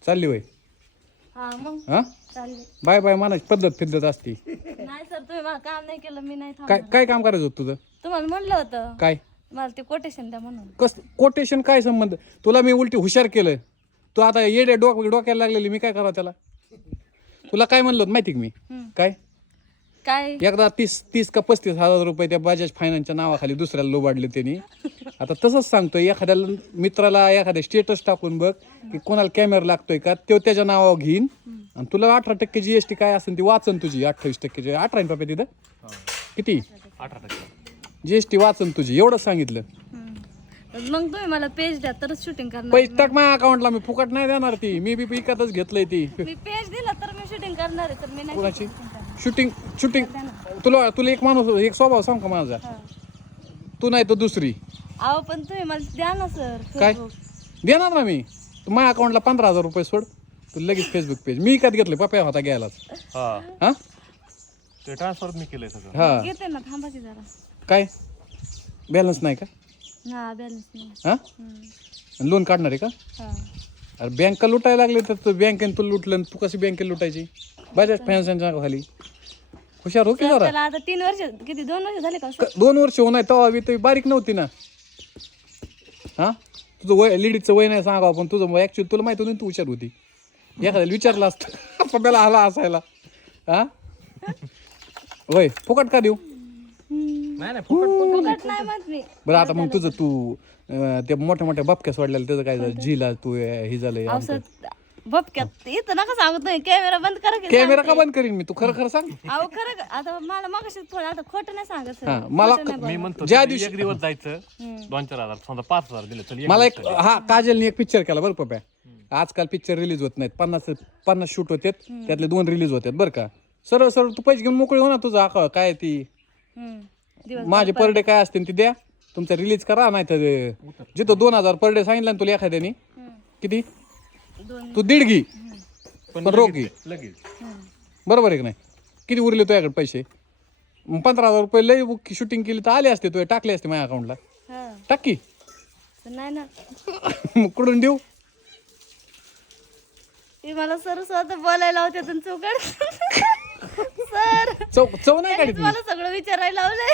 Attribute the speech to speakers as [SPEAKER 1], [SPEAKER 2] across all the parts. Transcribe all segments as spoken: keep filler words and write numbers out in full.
[SPEAKER 1] चालली वय
[SPEAKER 2] हा मग
[SPEAKER 1] हा
[SPEAKER 2] चालले.
[SPEAKER 1] बाय बाय मानाची पद्धत फिद्धत असती.
[SPEAKER 2] नाही सर तुम्ही मला काम नाही केलं मी नाही
[SPEAKER 1] काय
[SPEAKER 2] थांबणार.
[SPEAKER 1] काय काम करायचं होतं तुझं?
[SPEAKER 2] तुम्हाला म्हणलं होतं
[SPEAKER 1] काय
[SPEAKER 2] मला ते कोटेशन द्या म्हणून.
[SPEAKER 1] कस कोटेशन काय संबंध? तुला मी उलटी हुशार केलं. तू आता येडे डोक डोक्याला लागलेली मी काय करावं त्याला? तुला काय म्हणलं होतं माहिती का मी?
[SPEAKER 2] हम्म.
[SPEAKER 1] काय
[SPEAKER 2] काय
[SPEAKER 1] एकदा तीस तीस का पस्तीस हजार रुपये त्या बजाज फायनान्सच्या नावाखाली दुसऱ्याला लोबाडले त्यांनी. आता तसंच सांगतोय एखाद्या मित्राला एखाद्या स्टेटस टाकून बघ की कोणाला कॅमेरा लागतोय का तो त्याच्या नावावर घेईन आणि तुला अठरा टक्के जीएसटी काय असेल ती वाचन तुझी अठ्ठावीस टक्के अठरा रुपये तिथं किती
[SPEAKER 3] अठरा टक्के
[SPEAKER 1] जीएसटी वाचन तुझी एवढंच सांगितलं.
[SPEAKER 2] हम्म. मग तुम्ही मला पेज द्या तरच शूटिंग करणार.
[SPEAKER 1] पैसे टाक माझ्या अकाउंटला मी फुकट नाही देणार ती मी बी विकतच घेतलंय ती.
[SPEAKER 2] मी पेज दिला तर मी शूटिंग करणार आहे तर मी नाही
[SPEAKER 1] कोणाची
[SPEAKER 2] shooting करणार.
[SPEAKER 1] शूटिंग शूटिंग तुला तुला एक माणूस एक स्वभाव सांग का माझा
[SPEAKER 2] हा.
[SPEAKER 1] तू नाही तर दुसरी
[SPEAKER 2] अहो पण तुम्ही मला द्या ना सर
[SPEAKER 1] काय?
[SPEAKER 2] Facebook.
[SPEAKER 1] देणार ना मी तू माझ्या अकाउंटला पंधरा हजार रुपये सोड तू लगेच फेसबुक पेज मी विकत घेतलं पप्या होता घ्यायलाच.
[SPEAKER 3] हा
[SPEAKER 1] हा
[SPEAKER 3] ते ट्रान्सफर मी केलंय सगळं.
[SPEAKER 1] हा
[SPEAKER 2] घेते ना थांबा की जरा.
[SPEAKER 1] काय बॅलन्स नाही का?
[SPEAKER 2] हा बॅलन्स नाही.
[SPEAKER 1] हा
[SPEAKER 2] हम्म.
[SPEAKER 1] लोन काढणार आहे का?
[SPEAKER 2] हा.
[SPEAKER 1] अरे बँका लुटायला लागले तर तू बँकेने तुला लुटलं आणि तू कशी बँकेला लुटायची? बजाज फायनान्सच्या खाली हुशार हो की
[SPEAKER 2] सर,
[SPEAKER 1] जरा.
[SPEAKER 2] त्याला आता तीन वर्ष किती दोन वर्ष झाले का सर?
[SPEAKER 1] क- दोन वर्ष होणार तेव्हा बी तू बारीक नव्हती ना. हा तुझं वय लेडीजचं वय नाही सांगा पण तुझं ऍक्च्युअली तुला माहिती होती ना तू हुशार होती. एखाद्याला विचारलं असतं पप्याला आला असायला. हा वय फुकट का देऊ?
[SPEAKER 3] नाही नाही फुकट कोण देणार?
[SPEAKER 2] फुकट नाही म्हणत मी.
[SPEAKER 1] बरं आता मग तुझं तू अं, त्या मोठ्या मोठ्या बापक्या सोडलेलं त्याचं काय झालं झीला तू अं, हे झालंय आमचं.
[SPEAKER 2] औषध बपक्यात इथं नका सांगू तुम्ही कॅमेरा बंद करा की
[SPEAKER 1] कॅमेरा का
[SPEAKER 2] सांगते.
[SPEAKER 1] बंद करीन मी तू खरं खरं सांग.
[SPEAKER 2] अहो खरं का- आता मला मगाशी थोडं आता खोटं नाही सांगत सर.
[SPEAKER 1] हा, मला-
[SPEAKER 2] खोटं नाही
[SPEAKER 3] मी
[SPEAKER 2] बोलत.
[SPEAKER 3] म्हणतो
[SPEAKER 1] ज्या
[SPEAKER 3] ज्या
[SPEAKER 1] दिवशी-
[SPEAKER 3] दिवशी एक दिवस जायचं
[SPEAKER 2] हम्म.
[SPEAKER 3] दोन चार हजार समजा पाच हजार दिले चल
[SPEAKER 1] मला एक हा काजलने एक पिक्चर केला बरं पप्या. आजकाल पिक्चर रिलीज होत नाहीत पन्नास पन्नास शूट होतात त्यातले दोन रिलीज होतात बरं का. सरळ सरळ तू पैसे घेऊन मोकळी हो ना तुझं आका- काय ती
[SPEAKER 2] हम्म. दिवस
[SPEAKER 1] माझे पर डे काय असतील ती द्या तुमचं रिलीज करा नाही तर जिथं दोन हजार पर डे सांगितलं ना तुला एखाद्याने
[SPEAKER 2] हम्म.
[SPEAKER 1] किती
[SPEAKER 2] दोन
[SPEAKER 1] तू दीड घे
[SPEAKER 3] पण
[SPEAKER 1] पण रोख घे
[SPEAKER 3] लगेच
[SPEAKER 2] हम्म.
[SPEAKER 1] बरोबर आहे की नाही. किती उरले तुझ्याकडे पैसे? मग पंधरा हजार रुपये लई शूटिंग केली तर आले असते तुझे टाकले असते माझ्या अकाउंटला.
[SPEAKER 2] हा.
[SPEAKER 1] टाकी
[SPEAKER 2] तर नाही ना
[SPEAKER 1] मग कुठून देऊ?
[SPEAKER 2] ते मला सर स्वतः बोलायला होते तर चुकड सर
[SPEAKER 1] चव चव नाही काढत मी.
[SPEAKER 2] मला सगळं विचारायला लावलंय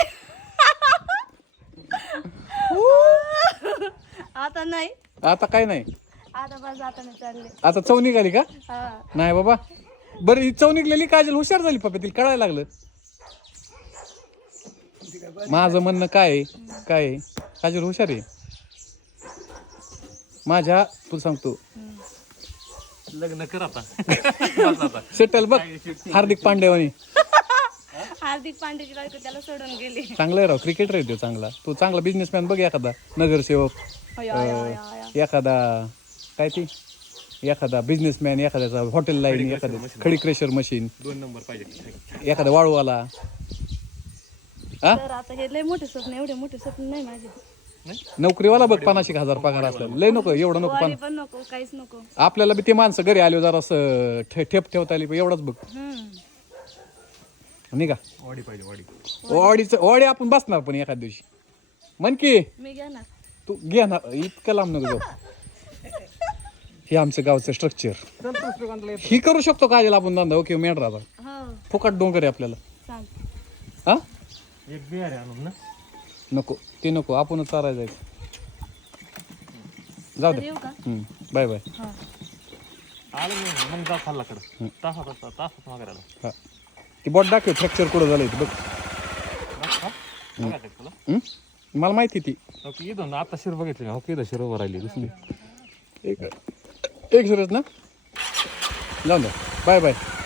[SPEAKER 2] आता नाही
[SPEAKER 1] आता काय नाही
[SPEAKER 2] आता बस आता नाही चालले.
[SPEAKER 1] आता चव निघाली का?
[SPEAKER 2] हा.
[SPEAKER 1] नाही बाबा बरं ही चव निघलेली काजल हुशार झाली पप्पा तिला कळायला लागलं. माझं म्हणणं काय आहे, काय आहे, काजल हुशार आहे माझ्या तुला सांगतो
[SPEAKER 3] लग्न कर आता बस आता.
[SPEAKER 1] सेटल बघ हार्दिक पांड्यावानी
[SPEAKER 2] हार्दिक पांड्याची बायको त्याला सोडून गेली.
[SPEAKER 1] चांगला आहे राव क्रिकेटर आहे तो चांगला. तू चांगला बिझनेसमॅन बघ एखादा नगरसेवक
[SPEAKER 2] अय, अय, अय, अय, अय.
[SPEAKER 1] एखादा काय ती एखादा बिझनेसमॅन एखाद्याचा हॉटेल लाईन एखादा खडी क्रेशर मशीन
[SPEAKER 3] दोन नंबर पाहिजे
[SPEAKER 1] एखादा वाळूवाला. हा
[SPEAKER 2] तर आता हे लय मोठे स्वप्न एवढे मोठे स्वप्न नाही माझे.
[SPEAKER 1] नोकरीवाला बघ पन्नास एक हजार पगार असला लय नको एवढं नको.
[SPEAKER 2] वारी पण नको काहीच नको.
[SPEAKER 1] आपल्याला बी ते माणसं घरी आले जरा असं ठे ठेप ठेवता आली एवढंच बघ
[SPEAKER 2] हम्म.
[SPEAKER 3] वाडी
[SPEAKER 1] नाही का.
[SPEAKER 3] पाहिजे वाडी.
[SPEAKER 1] ऑडीचं ऑडी आपण बसणार पण एखाद दिवशी म्हण की
[SPEAKER 2] मी घेणार.
[SPEAKER 1] तू घे ना इतकं लांब नको जाऊ. हे आमचं गावचं स्ट्रक्चर ही करू शकतो काजल आपण धंदा ओके मेंढ राहता
[SPEAKER 2] हो
[SPEAKER 1] फुकट डोंगर आहे आपल्याला.
[SPEAKER 2] चालतं.
[SPEAKER 1] हा
[SPEAKER 3] एक बिहार आहे आणून ना
[SPEAKER 1] नको ते नको आपणच चारायला जायचं. जाऊ
[SPEAKER 2] तर
[SPEAKER 1] दे
[SPEAKER 2] येऊ का?
[SPEAKER 1] Bye bye.
[SPEAKER 2] हा.
[SPEAKER 3] आलं मी मग जा खाल्लाकडं तासा तासा तासात मागायला
[SPEAKER 1] हा ती बॉट दाखव फ्रॅक्चर कुठं झालं बघ.
[SPEAKER 3] बघायचं तुला
[SPEAKER 1] हं? मला माहिती ती
[SPEAKER 3] ओके इथं आता शिर बघितली ओके इथं शिर उभं राहिली दुसरी
[SPEAKER 1] एक एक सुरेश ना जाऊ दे बाय बाय.